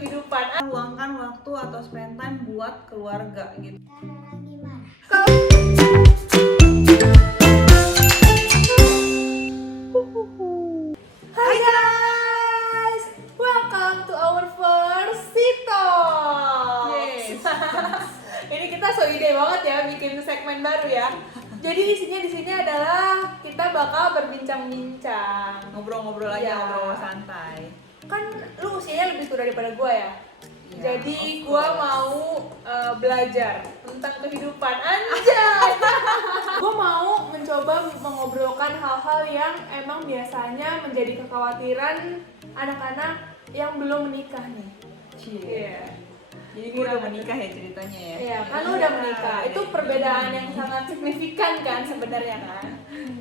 kehidupan. Luangkan waktu atau spend time buat keluarga gitu. Hai guys, welcome to our first Talks. Yes. Ini kita so ide banget ya bikin segmen baru ya. Jadi isinya di sini adalah kita bakal berbincang-bincang, Ngobrol-ngobrol aja, Ya. ngobrol santai. Kan lu usianya lebih tua daripada gua ya. Ya, Jadi of gua course. mau belajar tentang kehidupan anjay. Gua mau mencoba mengobrolkan hal-hal yang emang biasanya menjadi kekhawatiran anak-anak yang belum menikah nih. Iya. Jadi gue udah menikah ya ceritanya ya. Iya, kan lu udah menikah. Itu perbedaan yang sangat signifikan kan sebenarnya kan.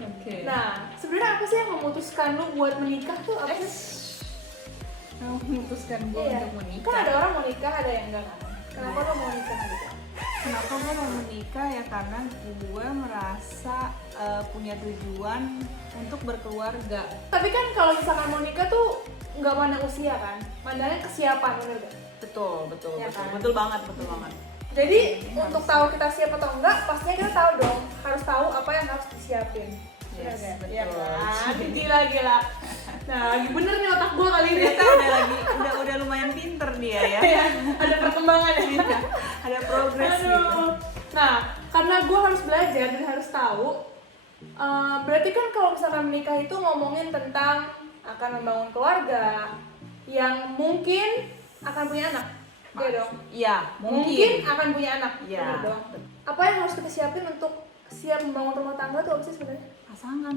Oke. Nah, sebenarnya apa sih yang memutuskan lu buat menikah tuh apa sih? Memutuskan gue untuk menikah. Kan ada orang mau nikah, ada yang enggak kan. Kenapa lu mau nikah gitu? Kenapa gue mau menikah ya karena gue merasa punya tujuan untuk berkeluarga. Tapi kan kalau misalkan mau nikah tuh nggak mandang usia kan, mandangnya kesiapan, bener gak? Betul, Ya betul, kan? betul banget, betul banget. Jadi untuk tahu kita siap atau enggak, pastinya kita tahu dong, harus tahu apa yang harus disiapin. Yes, Bener nggak? betul. Iya kan? Gila. Nah, lagi bener nih otak gua kali ini. Ternyata udah lumayan pinter dia ya. Ya, ada perkembangan ya. Ada progres gitu. Aduh. Nah, karena gue harus belajar dan harus tahu, berarti kan kalau misalkan menikah itu ngomongin tentang akan membangun keluarga yang mungkin akan punya anak, iya dong. Iya, Mungkin mungkin. akan punya anak, Iya. bener dong. Apa yang harus kita siapin untuk siap membangun rumah tangga tuh apa sih sebenarnya? Pasangan.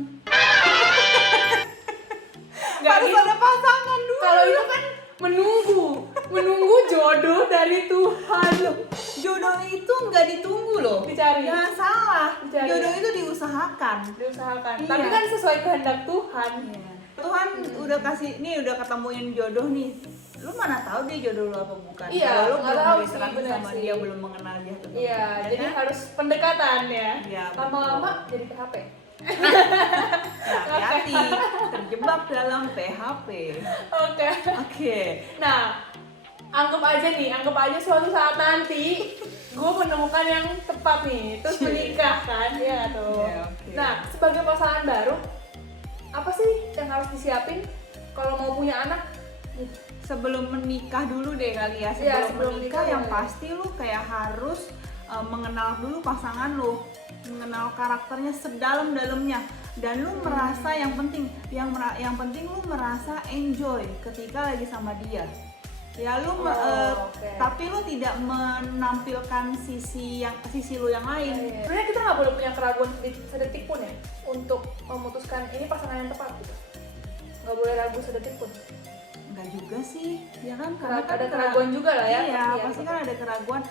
Nggak Harus gitu. ada pasangan dulu. Kalau itu kan menunggu jodoh dari Tuhan. Jodoh itu nggak ditunggu loh. Dicari. Jangan salah. Dicari. Jodoh itu diusahakan. Diusahakan. Iya. Tapi kan sesuai kehendak Tuhan. Tuhan udah kasih, nih udah ketemuin jodoh nih. Lu mana tahu dia jodoh lu apa bukan? Iya, Kalau lu nggak belum tahu diserang sih, bener sama sih. dia, belum mengenal dia. Iya, jadi harus pendekatan ya. Iya, Lama-lama jadi PHP. hati-hati terjebak dalam PHP. Oke. Oke. Nah, anggap aja suatu saat nanti gue menemukan yang tepat nih, terus menikah kan, ya tuh. Iya, oke. Nah, sebagai pasangan baru, apa sih yang harus disiapin kalau mau punya anak? Sebelum menikah dulu deh kali ya. Iya, Sebelum sebelum menikah menikah yang boleh. pasti lu kayak harus mengenal dulu pasangan lu, mengenal karakternya sedalam-dalamnya, dan lu merasa yang penting lu merasa enjoy ketika lagi sama dia. Ya lu oke. tapi lu tidak menampilkan sisi lu yang lain. Sebenarnya kita nggak boleh punya keraguan sedetik pun ya untuk memutuskan ini pasangan yang tepat gitu. Nggak boleh ragu sedetik pun. Enggak juga sih, ya kan? Ada keraguan juga lah ya. Iya, pasti ya. pasti kan ada keraguan.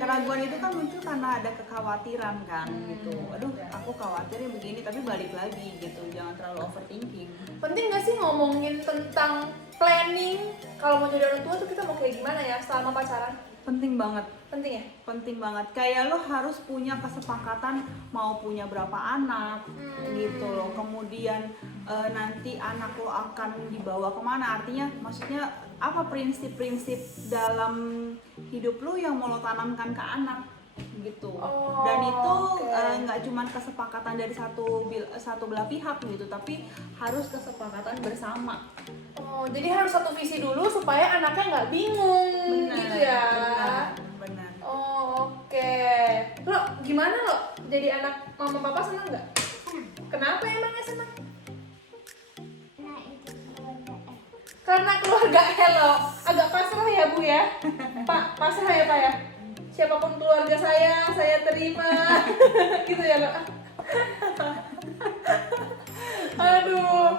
Keraguan itu kan muncul karena ada kekhawatiran kan, gitu. Aduh, aku khawatirnya begini, tapi balik lagi gitu. Jangan terlalu overthinking. Penting nggak sih ngomongin tentang planning kalau mau jadi orang tua tuh kita mau kayak gimana ya selama pacaran? Penting banget, Penting ya? penting banget. Kayak lo harus punya kesepakatan mau punya berapa anak, gitu loh. Kemudian nanti anak lo akan dibawa kemana? Artinya, maksudnya apa prinsip-prinsip dalam hidup lo yang mau lo tanamkan ke anak, gitu. Oh, Dan itu oke. nggak cuma kesepakatan dari satu belah pihak gitu, tapi harus kesepakatan bersama. Oh, jadi harus satu visi dulu supaya anaknya nggak bingung gitu ya. Benar. Oh, oke. Lo gimana lo jadi anak mama papa seneng nggak? Kenapa emangnya seneng? Karena keluarga Hello agak pasrah ya Bu ya. Pak, pasrah ya Pak ya. Siapapun keluarga saya terima. Gitu ya lo. Aduh.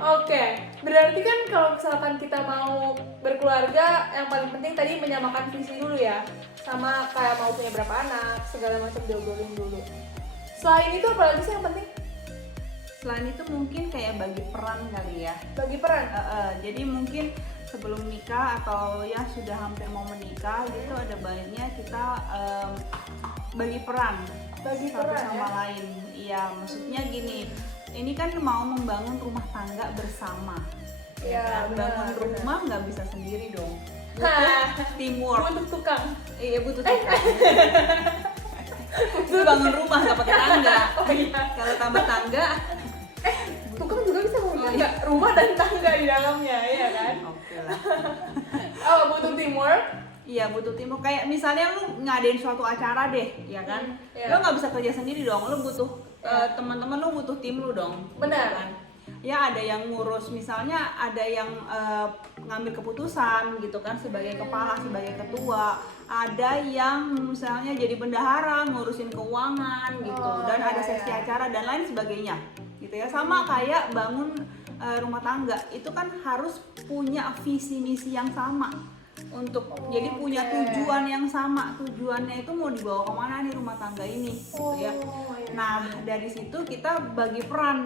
Oke, berarti kan kalau misalkan kita mau berkeluarga, yang paling penting tadi menyamakan visi dulu ya. Sama kayak mau punya berapa anak, segala macam diobrolin dulu. Selain itu apa lagi sih yang penting? Selain itu mungkin kayak bagi peran kali ya. Bagi peran. Jadi mungkin sebelum nikah atau ya sudah hampir mau menikah gitu, ada baiknya kita bagi peran satu Peran sama ya. lain. Iya, maksudnya gini, ini kan mau membangun rumah tangga bersama. Iya, Kan? Bangun benar, rumah nggak bisa sendiri dong. butuh teamwork. Butuh tukang. Iya butuh tukang. Itu bangun rumah nggak pakai tangga. Oh iya. Kalau tambah tangga, Tukang juga bisa bangun tangga. Rumah dan tangga di dalamnya, ya kan? oke lah. Oh, butuh teamwork. Iya butuh teamwork. Kayak misalnya lu ngadain suatu acara deh, ya kan? Iya. Lu nggak bisa kerja sendiri dong. Lu butuh teman-teman, lu butuh tim lu dong. Benar. Ya kan? Ya ada yang ngurus, misalnya ada yang ngambil keputusan gitu kan sebagai kepala, sebagai ketua. Ada yang misalnya jadi bendahara, ngurusin keuangan gitu. Oh, Dan ada iya, sesi iya. acara dan lain sebagainya. Gitu ya. Sama kayak bangun rumah tangga. Itu kan harus punya visi misi yang sama. Jadi punya Oke. tujuan yang sama. Tujuannya itu mau dibawa kemana nih rumah tangga ini gitu ya. Oh, iya. Nah dari situ kita bagi peran,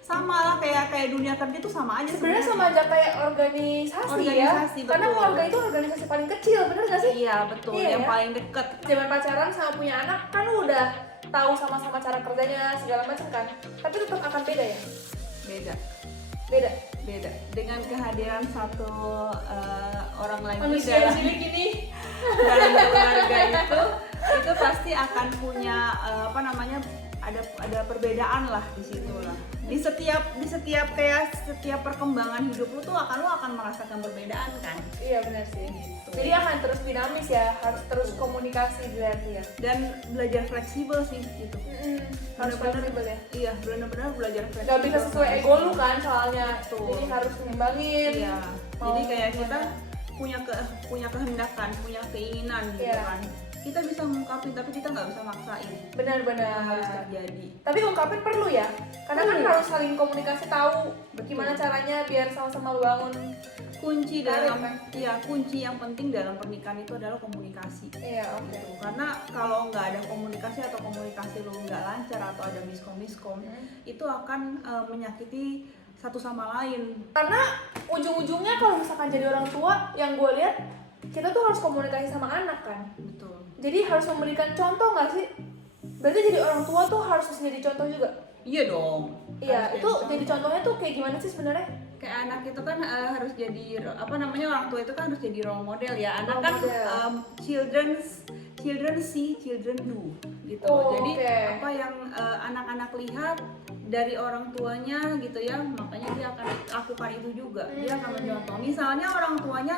sama lah kayak dunia kerja itu sama aja Sebenarnya sama aja kayak organisasi ya. Organisasi, Karena betul. keluarga itu organisasi paling kecil, bener gak sih? Iya betul, Iya, yang ya? paling deket. Zaman pacaran sama punya anak kan lu udah tahu sama-sama cara kerjanya segala macam kan. Tapi tetap akan beda ya. Beda Beda. dengan kehadiran satu orang lagi Manusia dalam cilik ini. dalam keluarga itu pasti akan punya ada perbedaan lah di situ lah. Di setiap perkembangan hidup lu akan merasakan perbedaan kan. Iya benar sih. Gitu. Jadi akan terus dinamis ya, harus terus komunikasi berarti ya. Dan belajar fleksibel sih gitu. Harus fleksibel ya. Iya, benar-benar belajar fleksibel. Gak bisa sesuai ego lu kan soalnya. Betul. Jadi harus ngimbangin. Iya. Mau Jadi kayak gimana? kita punya kehendakan, punya keinginan gitu Iya. kan. Kita bisa ngungkapin tapi kita nggak bisa maksain. Itu Benar-benar. harus terjadi. Tapi ungkapin perlu ya, karena kan Perlu. harus saling komunikasi, tahu Betul. gimana caranya biar sama-sama bangun. Kunci Tarik, dalam kan? kunci yang penting dalam pernikahan itu adalah komunikasi. Iya, oke. Gitu. Karena kalau nggak ada komunikasi atau komunikasi lu nggak lancar atau ada miskom itu akan menyakiti satu sama lain. Karena ujung-ujungnya kalau misalkan jadi orang tua, yang gue lihat kita tuh harus komunikasi sama anak kan. Betul. Jadi harus memberikan contoh nggak sih? Berarti jadi orang tua tuh harus jadi contoh juga. Iya dong. Iya, Harus itu jadi jadi contohnya tuh kayak gimana sih sebenarnya? kayak anak itu kan harus jadi orang tua itu kan harus jadi role model ya. Anak Role kan model. children see, children do gitu. Oh, Jadi oke. apa yang anak-anak lihat dari orang tuanya gitu ya, makanya dia akan lakukan itu juga. Dia akan mencontoh. Misalnya orang tuanya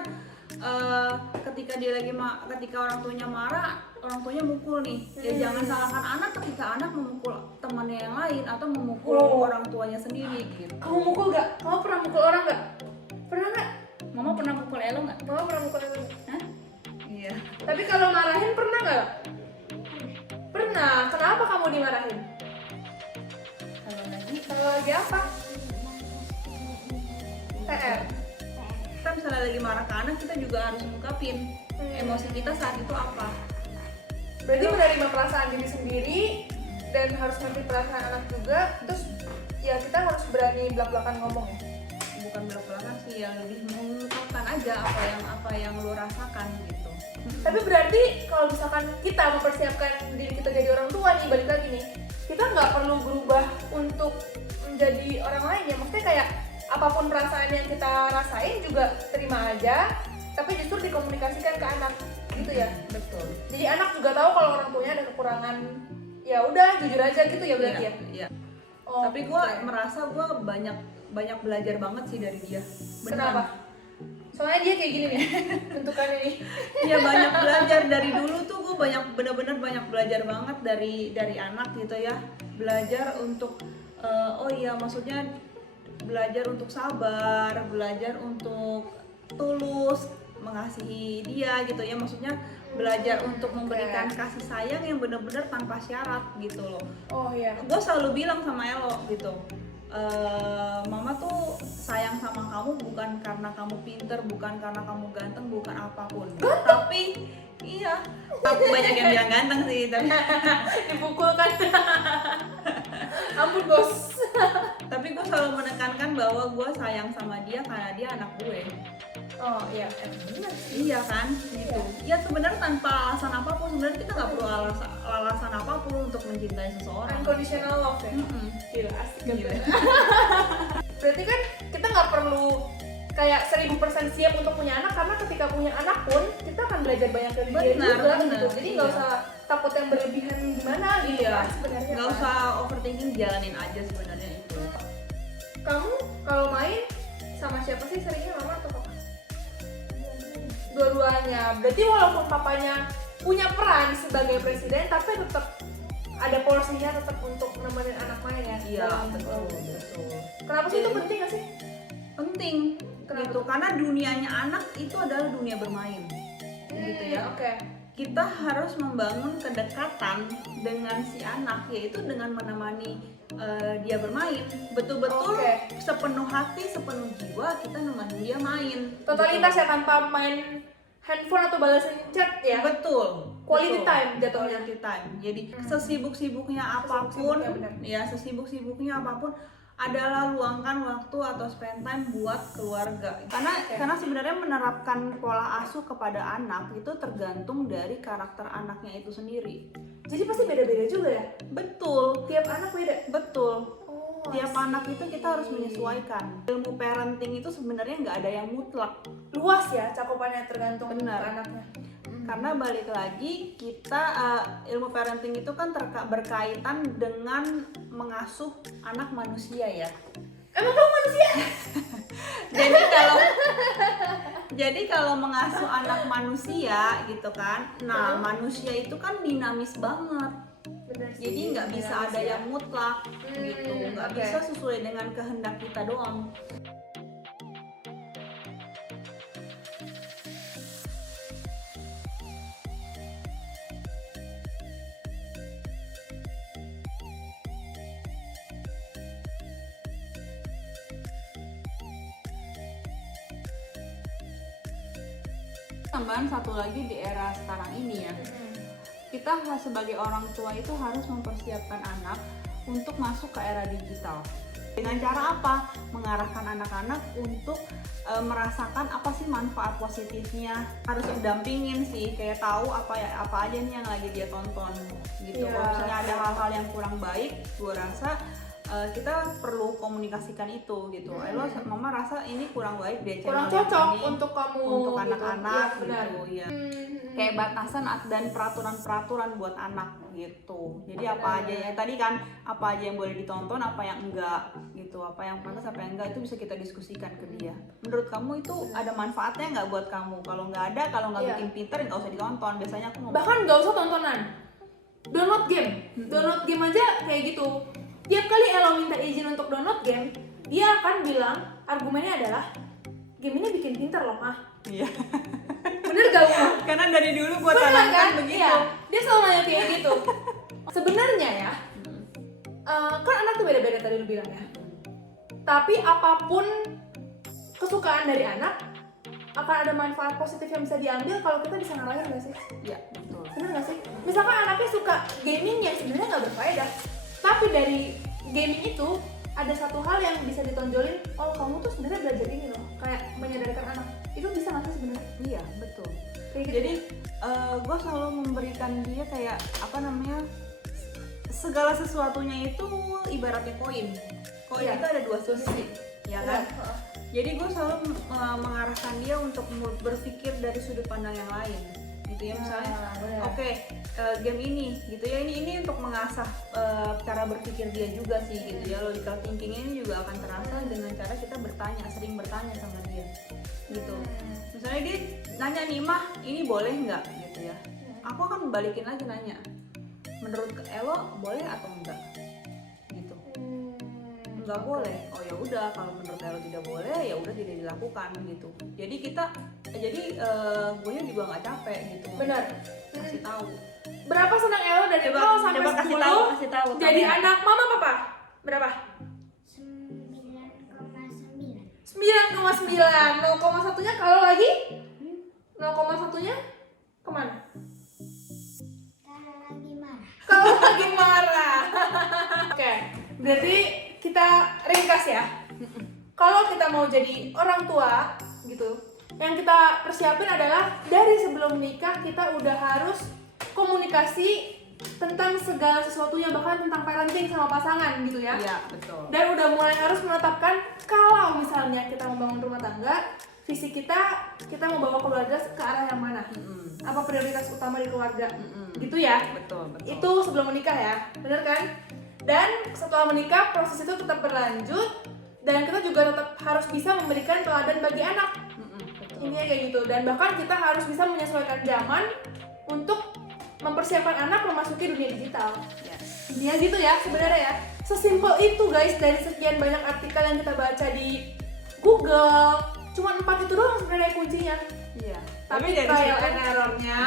ketika orang tuanya marah, orang tuanya mukul nih. Ya jangan salahkan anak ketika anak memukul temannya yang lain atau memukul orang tuanya sendiri gitu. Kamu mukul gak? Kamu pernah mukul orang gak? Pernah gak? Mama pernah mukul Elo nggak? Mama pernah mukul orang? Hah? Iya. Tapi kalau marahin pernah nggak? Pernah. Kenapa kamu dimarahin? Kalau lagi apa? PR. Kita misalnya lagi marah ke anak, kita juga harus ngungkapin emosi kita saat itu apa. Berarti menerima perasaan diri sendiri dan harus ngerti perasaan anak juga. Terus ya kita harus berani belak-belakan ngomong ya. Bukan belak-belakan sih, yang lebih mengungkapkan aja apa yang lo rasakan gitu. Tapi berarti kalau misalkan kita mempersiapkan diri kita jadi orang tua nih, balik lagi nih, kita nggak perlu berubah untuk menjadi orang lain ya. Maksudnya kayak apapun perasaan yang kita rasain juga terima aja, tapi justru dikomunikasikan ke anak gitu ya. Betul. Jadi anak juga tahu kalau orang tuanya ada kekurangan, ya udah jujur aja gitu ya berarti ya. Iya. Oh, Tapi gue merasa gue banyak belajar banget sih dari dia. Beneran. Kenapa? Soalnya dia kayak gini nih, bentukannya nih. Iya banyak belajar dari dulu tuh gue bener-bener banyak belajar banget dari anak gitu ya. Belajar untuk maksudnya belajar untuk sabar, belajar untuk tulus mengasihi dia gitu ya, maksudnya belajar untuk memberikan kasih sayang yang benar-benar tanpa syarat gitu loh. Oh iya. Gue selalu bilang sama Elo gitu, mama tuh sayang sama kamu bukan karena kamu pinter, bukan karena kamu ganteng, bukan apapun. Tapi iya, aku banyak yang bilang ganteng sih, tapi Dipukul kan. Ampun bos. tapi gue selalu menekankan bahwa gue sayang sama dia karena dia anak gue. Oh iya. Iya kan, gitu. Ya sebenarnya tanpa alasan apapun, sebenarnya kita nggak perlu alasan apapun untuk mencintai seseorang. Unconditional love ya. Mm-mm. Gila asik Gila. gitu. Berarti kan kita nggak perlu kayak 1000% siap untuk punya anak, karena ketika punya anak pun kita akan belajar banyak dari dia Benar, juga benar, gitu. Jadi nggak iya. usah takut yang berlebihan gimana gitu Iya, kan sebenarnya. nggak kan. usah overthinking, jalanin aja sebenarnya itu. Kamu kalau main sama siapa sih seringnya, mama atau papa? Dua-duanya. Berarti walaupun papanya punya peran sebagai presiden, tapi tetap ada porsinya tetap untuk nemenin anak main ya. Iya, dalam betul, gitu. betul. Kenapa sih itu Jadi- penting gak sih? Penting Kenapa gitu, tuh? karena dunianya anak itu adalah dunia bermain. Gitu ya. Oke. Kita harus membangun kedekatan dengan si anak, yaitu dengan menemani dia bermain. Betul-betul Oke. sepenuh hati, sepenuh jiwa kita nemenin dia main. Totalitas Gitu. ya, tanpa main handphone atau balasin chat ya. Betul. Quality betul. time jatuhnya. Quality time. Jadi sesibuk-sibuknya apapun, Sesibuk-sibuknya, benar. ya sesibuk-sibuknya apapun adalah luangkan waktu atau spend time buat keluarga. Karena sebenarnya menerapkan pola asuh kepada anak itu tergantung dari karakter anaknya itu sendiri. Jadi pasti beda-beda juga ya. Betul. Tiap anak beda. Betul. Oh, Tiap anak itu kita harus menyesuaikan. Ilmu parenting itu sebenarnya nggak ada yang mutlak. luas ya cakupannya, tergantung Benar. anaknya. Karena balik lagi kita ilmu parenting itu kan berkaitan dengan mengasuh anak manusia ya. Emang kamu manusia? Jadi kalau mengasuh anak manusia gitu kan, nah manusia itu kan dinamis banget. Bener sih. Jadi nggak bisa Dinamis ada ya. yang mutlak gitu, nggak oke. bisa sesuai dengan kehendak kita doang. Tambahan satu lagi di era sekarang ini ya, kita sebagai orang tua itu harus mempersiapkan anak untuk masuk ke era digital. Dengan cara apa? Mengarahkan anak-anak untuk merasakan apa sih manfaat positifnya. Harus mendampingin sih, kayak tahu apa aja nih yang lagi dia tonton gitu. Iya. Kalau misalnya ada hal-hal yang kurang baik, gue rasa kita perlu komunikasikan itu gitu. Lo mama rasa ini kurang baik deh, Kurang channel yang cocok ini untuk kamu untuk gitu. anak-anak Iya, benar. gitu ya. Kayak batasan dan peraturan-peraturan buat anak gitu. Jadi apa Benar. aja ya tadi kan, apa aja yang boleh ditonton, apa yang enggak gitu, apa yang pantas, apa yang enggak, itu bisa kita diskusikan ke dia. Menurut kamu itu ada manfaatnya nggak buat kamu? Kalau nggak ada, kalau nggak Iya. bikin pinter nggak usah ditonton. Biasanya aku ngomong Bahkan nggak usah tontonan, download game. Download game aja kayak gitu. Tiap kali Elo minta izin untuk download game, dia akan bilang, argumennya adalah game ini bikin pinter loh, mah. iya. Bener gak, Mah? Karena dari dulu buat Bener anak kan kan? begitu. Iya, dia selalu nanya kayak gitu. Sebenarnya ya, kan anak tuh beda-beda tadi lu bilang ya. Tapi apapun kesukaan dari anak, akan ada manfaat positif yang bisa diambil kalau kita bisa ngarahin gak sih? Iya, betul. Bener gak sih? Misalkan anaknya suka gaming yang sebenarnya nggak berfaedah, tapi dari gaming itu ada satu hal yang bisa ditonjolin, oh kamu tuh sebenarnya belajar ini loh, kayak menyadarkan anak. Itu bisa nggak sih sebenarnya? Iya, betul. Kayak gitu. Jadi gue selalu memberikan dia kayak apa namanya, segala sesuatunya itu ibaratnya koin. Koin Iya. itu ada dua sisi, ya kan? Heeh. Jadi gue selalu mengarahkan dia untuk berpikir dari sudut pandang yang lain, gitu ya. Misalnya, bener. oke, game ini, gitu ya. Ini untuk mengasah cara berpikir dia juga sih, gitu ya. Logical thinking ini juga akan terasa dengan cara kita sering bertanya sama dia, gitu. Misalnya dia nanya nih, mah ini boleh nggak, gitu ya. Aku akan balikin lagi nanya, menurut Elo boleh atau enggak, gitu. Nggak boleh, oh ya udah, kalau menurut Elo tidak boleh ya udah tidak dilakukan gitu. Jadi gue juga nggak capek gitu. Benar. Kasih tahu. Berapa senang Elo dari Coba 0 sampai 10 kasih tahu. jadi Kamu. anak mama papa? Berapa? 9,9. 9,9. 0,1-nya kalau lagi? 0,1-nya kemana? Kalau lagi marah. Kalau lagi marah. Oke, berarti kita ringkas ya. Kalau kita mau jadi orang tua gitu, yang kita persiapin adalah dari sebelum nikah kita udah harus komunikasi tentang segala sesuatunya, bahkan tentang parenting sama pasangan gitu ya. Iya, betul. Dan udah mulai harus menetapkan kalau misalnya kita membangun rumah tangga, visi kita mau bawa keluarga ke arah yang mana, apa prioritas utama di keluarga, gitu ya. Betul. Itu sebelum menikah ya, bener kan? Dan setelah menikah proses itu tetap berlanjut dan kita juga tetap harus bisa memberikan teladan bagi anak. Betul. Ini kayak gitu, dan bahkan kita harus bisa menyesuaikan zaman untuk mempersiapkan anak memasuki dunia digital. Yes. Dia gitu ya sebenarnya ya. Sesimpel itu guys, dari sekian banyak artikel yang kita baca di Google, cuma 4 itu doang sebenarnya kuncinya. Iya. Tapi dari trial situ, and error-nya,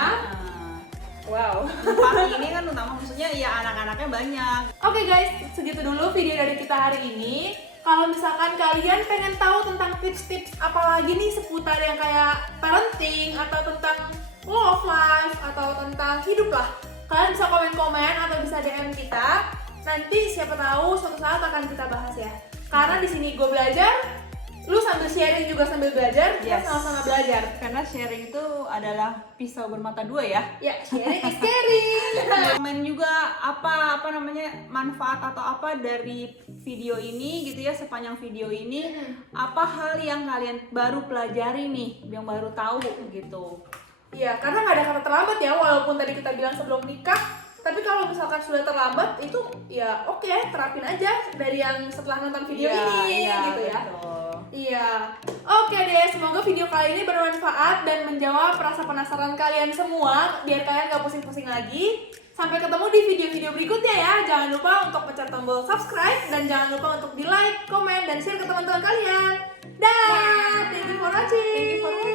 wow. 4 ini kan utama, maksudnya ya anak-anaknya banyak. Oke guys, segitu dulu video dari kita hari ini. Kalau misalkan kalian pengen tahu tentang tips-tips apalagi nih seputar yang kayak parenting atau tentang love life atau tentang hidup lah, kalian bisa komen-komen atau bisa DM kita. Nanti siapa tahu suatu saat akan kita bahas ya. Karena di sini gue belajar, lu sambil sharing juga sambil belajar, kita Yes. sama-sama belajar. Karena sharing itu adalah pisau bermata dua ya. Ya, sharing is caring. Komen juga apa namanya manfaat atau apa dari video ini gitu ya, sepanjang video ini apa hal yang kalian baru pelajari nih, yang baru tahu gitu. Iya, karena nggak ada kata terlambat ya, walaupun tadi kita bilang sebelum nikah. Tapi kalau misalkan sudah terlambat, itu ya oke, terapin aja dari yang setelah nonton video ini gitu ya. Betul. Iya. Oke deh, semoga video kali ini bermanfaat dan menjawab rasa penasaran kalian semua, biar kalian gak pusing-pusing lagi. Sampai ketemu di video-video berikutnya ya. Jangan lupa untuk pencet tombol subscribe dan jangan lupa untuk di like, komen, dan share ke teman-teman kalian. Dah, thank you for watching. Thank you for watching.